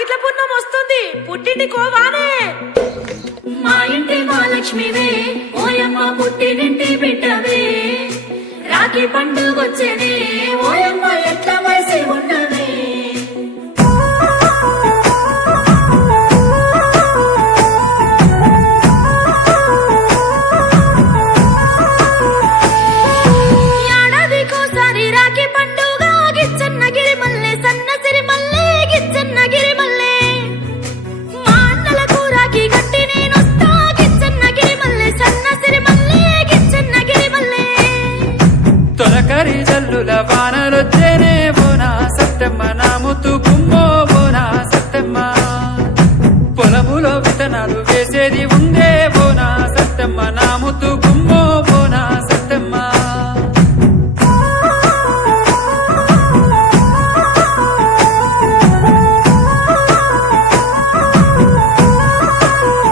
రాఖన్నం వస్తుంది. పుట్టింటి కోవానే మా ఇంటి మహాలక్ష్మివే ఓయమ్మ పుట్టినింటి బిడ్డవే. రాఖీ పండుగొచ్చేనే ఓయమ్మ ఎట్ల తొలకరి జల్లుల వానలొచ్చేనే బోనా సత్తమ్మ నా ముత్తు గుమ్మో బోనా సత్తమ్మ పొలములో విత్తనాలు వేసేది